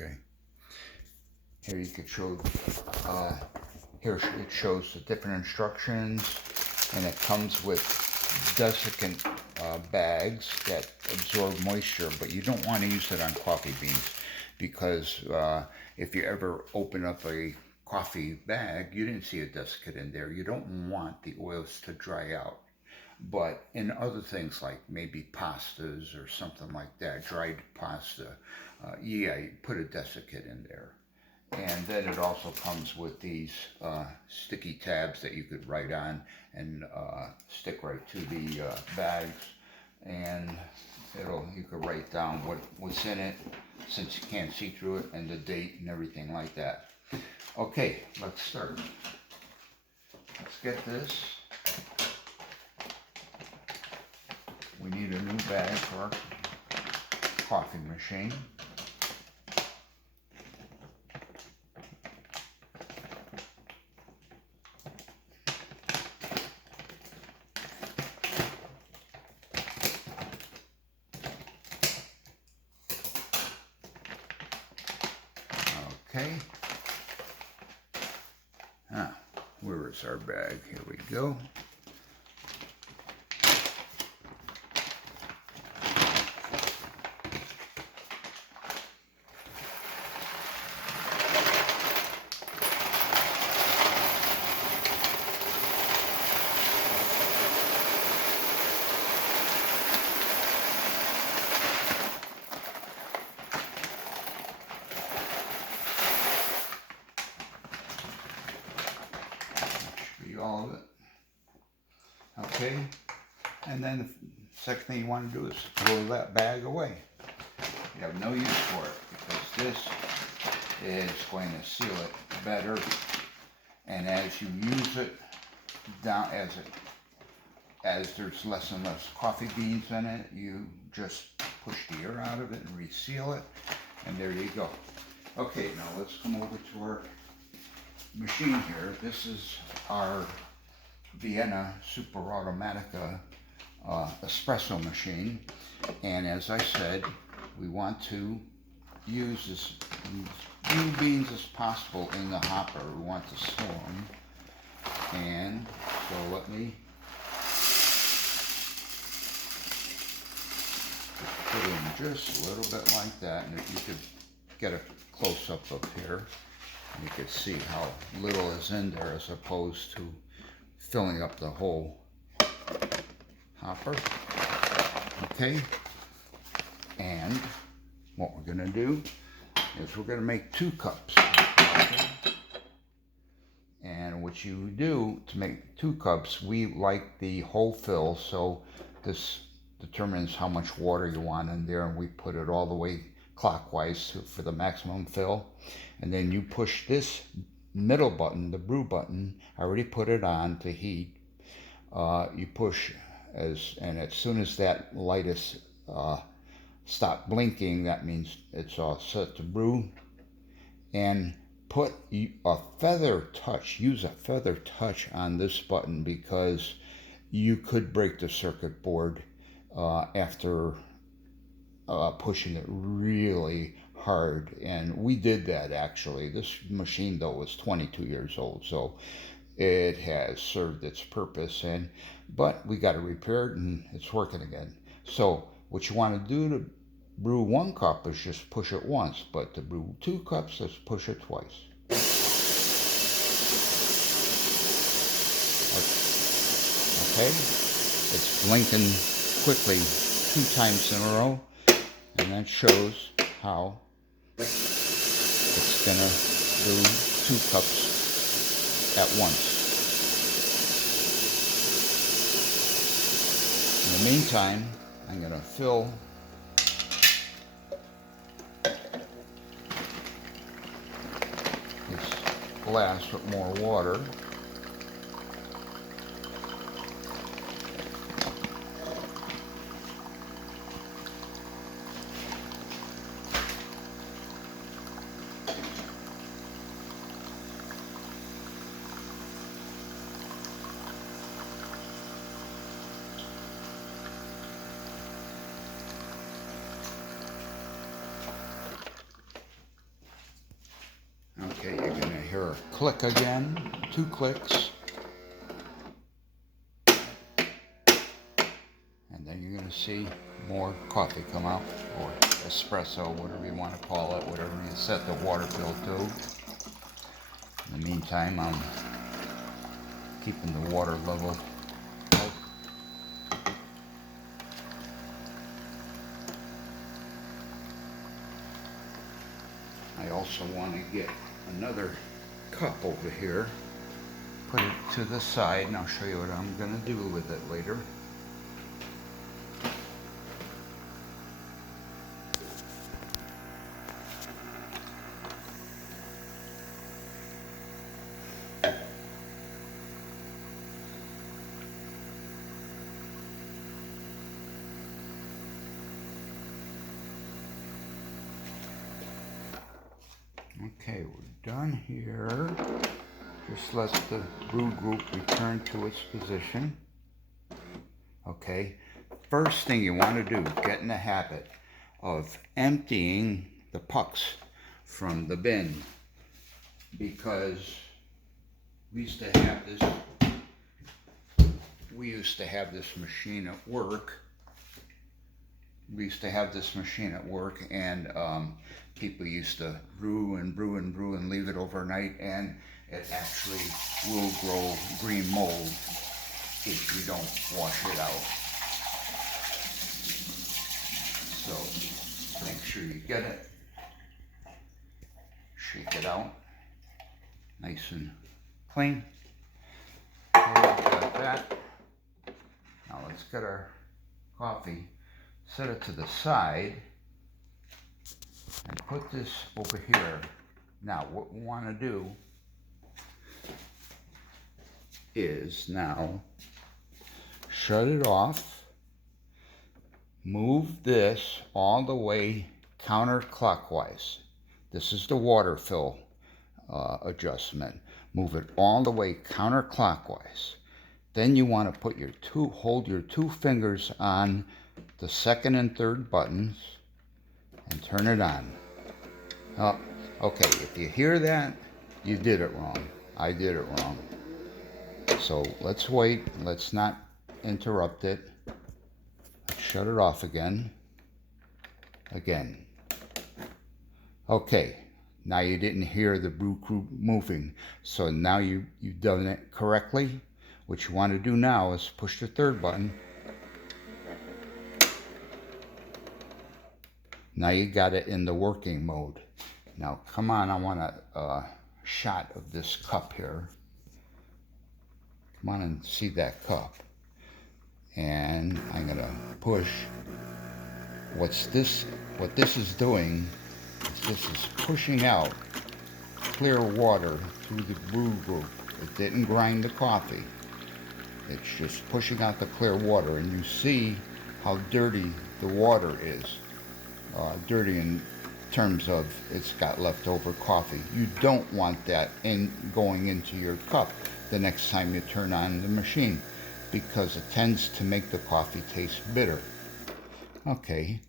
Okay. Here you could show, here it shows the different instructions, and it comes with desiccant bags that absorb moisture, but you don't want to use it on coffee beans because if you ever open up a coffee bag, you didn't see a desiccant in there. You don't want the oils to dry out. But in other things like maybe pastas or something like that, dried pasta, yeah, you put a desiccant in there. And then it also comes with these sticky tabs that you could write on and stick right to the bags, and you could write down what's in it, since you can't see through it, and the date and everything like that. Okay, let's start. Let's get this. We need a new bag for our coffee machine. Okay. Where is our bag? Here we go. All of it. Okay, and then the second thing you want to do is throw that bag away. You have no use for it because this is going to seal it better, and as you use it down, as there's less and less coffee beans in it, you just push the air out of it and reseal it, and there you go. Okay, now let's come over to our machine here. This is our Saeco Superautomatica espresso machine, and as I said, we want to use as few beans as possible in the hopper. We want to store them, and so let me put in just a little bit like that, and if you could get a close-up of here, you can see how little is in there as opposed to filling up the whole hopper. Okay, and what we're going to do is we're going to make 2 cups. And what you do to make 2 cups, we like the whole fill, so this determines how much water you want in there, and we put it all the way clockwise for the maximum fill. And then you push this middle button, the brew button. I already put it on to heat. You push and as soon as that light is stopped blinking, that means it's all set to brew. And put a feather touch, use a feather touch on this button, because you could break the circuit board after pushing it really hard, and we did that actually. This machine though was 22 years old, so it has served its purpose, but we got it repaired and it's working again. So what you want to do to brew 1 cup is just push it once, but to brew 2 cups, let's push it twice. Okay, it's blinking quickly 2 times in a row, and that shows how it's gonna do 2 cups at once. In the meantime, I'm gonna fill this glass with more water. another click again, 2 clicks. And then you're going to see more coffee come out, or espresso, whatever you want to call it, whatever you set the water fill to. In the meantime, I'm keeping the water level up. I also want to get another cup over here, put it to the side, and I'll show you what I'm going to do with it later. Okay, we're done here. Just let the brew group return to its position. Okay, first thing you want to do, get in the habit of emptying the pucks from the bin, because we used to have this machine at work. And people used to brew and leave it overnight, and it actually will grow green mold if you don't wash it out. So make sure you get it, shake it out, nice and clean. Okay, got that. Now let's get our coffee, set it to the side, and put this over here. Now what we want to do is now shut it off, move this all the way counterclockwise. This is the water fill adjustment. Move it all the way counterclockwise. Then you want to hold your 2 fingers on the second and third buttons and turn it on. Okay, if you hear that, you did it wrong. I did it wrong. So let's wait. Let's not interrupt it. Shut it off again. Okay, now you didn't hear the brew group moving. So now you've done it correctly. What you want to do now is push the third button. Now you got it in the working mode. Now come on, I want a shot of this cup here. Come on and see that cup. And I'm gonna push. What this is doing is this is pushing out clear water through the brew group. It didn't grind the coffee. It's just pushing out the clear water, and you see how dirty the water is. Dirty in terms of it's got leftover coffee. You don't want that going into your cup the next time you turn on the machine, because it tends to make the coffee taste bitter. Okay,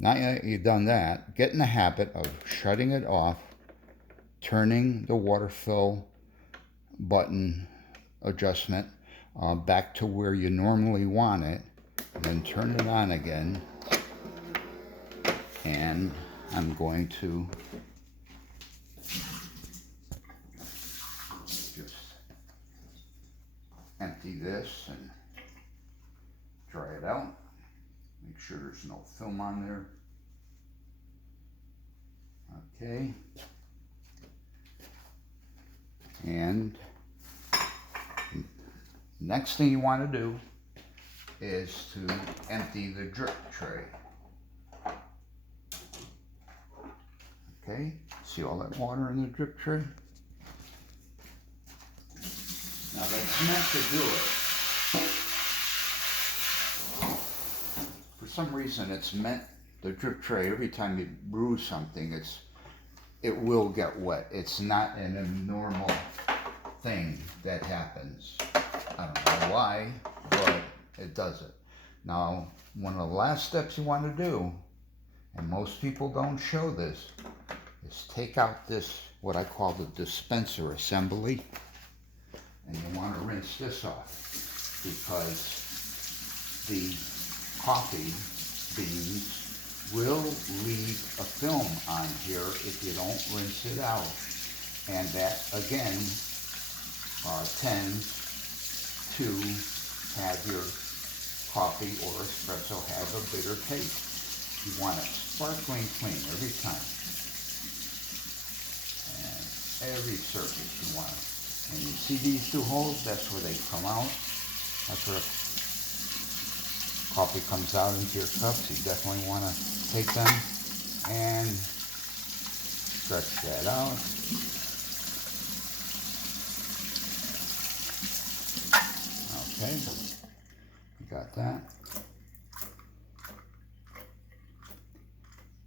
now that you've done that, get in the habit of shutting it off, turning the water fill button adjustment back to where you normally want it, then turn it on again. And I'm going to just empty this and dry it out. Make sure there's no film on there. Okay. And next thing you want to do is to empty the drip tray. Okay, see all that water in the drip tray? Now that's meant to do it. For some reason it's meant, the drip tray, every time you brew something, it will get wet. It's not an abnormal thing that happens. I don't know why, but it does it. Now, one of the last steps you want to do, and most people don't show this, is take out this, what I call the dispenser assembly, and you want to rinse this off because the coffee beans will leave a film on here if you don't rinse it out, and that again tends to have your coffee or espresso have a bitter taste. You want it sparkling clean every time, and every surface you want it. And you see these two holes, that's where they come out. That's where coffee comes out into your cups. You definitely want to take them and stretch that out. Okay, you got that.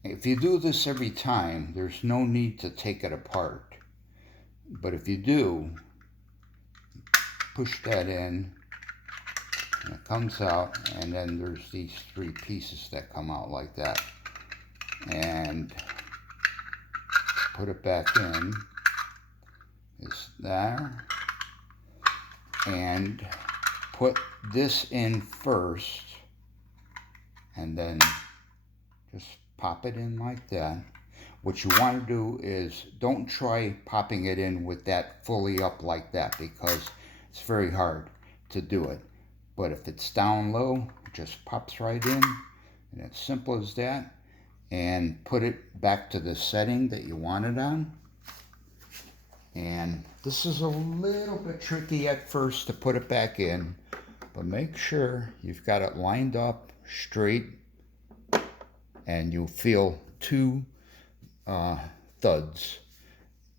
If you do this every time, there's no need to take it apart. But if you do, push that in, and it comes out, and then there's these three pieces that come out like that. And put it back in. It's there. And put this in first, and then just pop it in like that. What you want to do is don't try popping it in with that fully up like that, because it's very hard to do it. But if it's down low, it just pops right in, and it's simple as that. And put it back to the setting that you want it on. And this is a little bit tricky at first to put it back in, but make sure you've got it lined up straight, and you'll feel two thuds,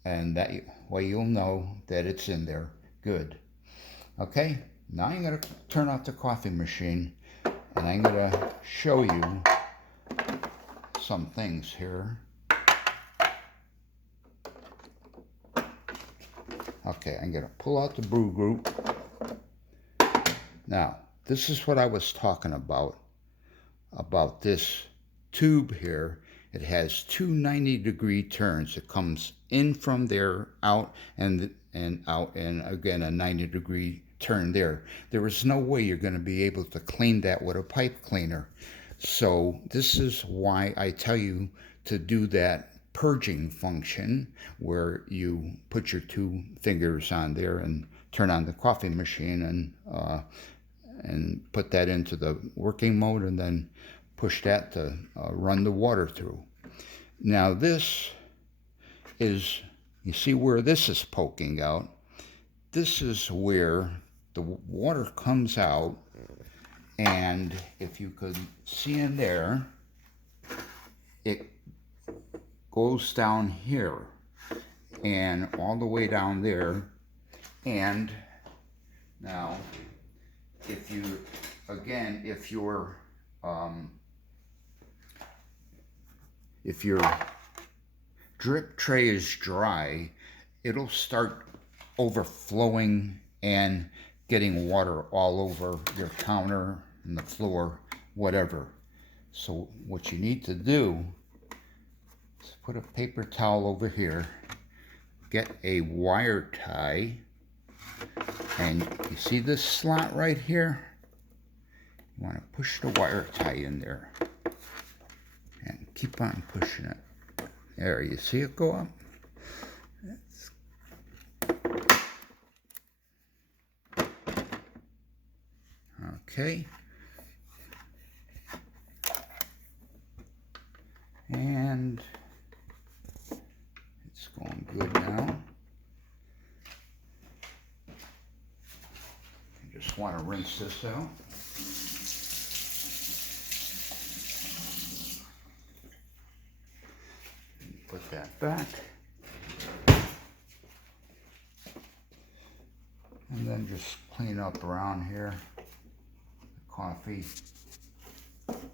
and that way you'll know that it's in there good. Okay, now I'm going to turn off the coffee machine, and I'm going to show you some things here. Okay, I'm going to pull out the brew group. Now, this is what I was talking about this tube here. It has two 90-degree turns. It comes in from there, out, and out, and again a 90-degree turn there. There is no way you're going to be able to clean that with a pipe cleaner. So this is why I tell you to do that purging function, where you put your two fingers on there and turn on the coffee machine and put that into the working mode, and then push that to run the water through. Now this is, you see where this is poking out? This is where the water comes out, and if you could see in there, it goes down here and all the way down there. And now if you, again, if your drip tray is dry, it'll start overflowing and getting water all over your counter and the floor, whatever. So what you need to do is put a paper towel over here, get a wire tie, and you see this slot right here? You want to push the wire tie in there and keep on pushing it. There, you see it go up? Okay. And it's going good now. You just want to rinse this out. Put that back. And then just clean up around here. The coffee.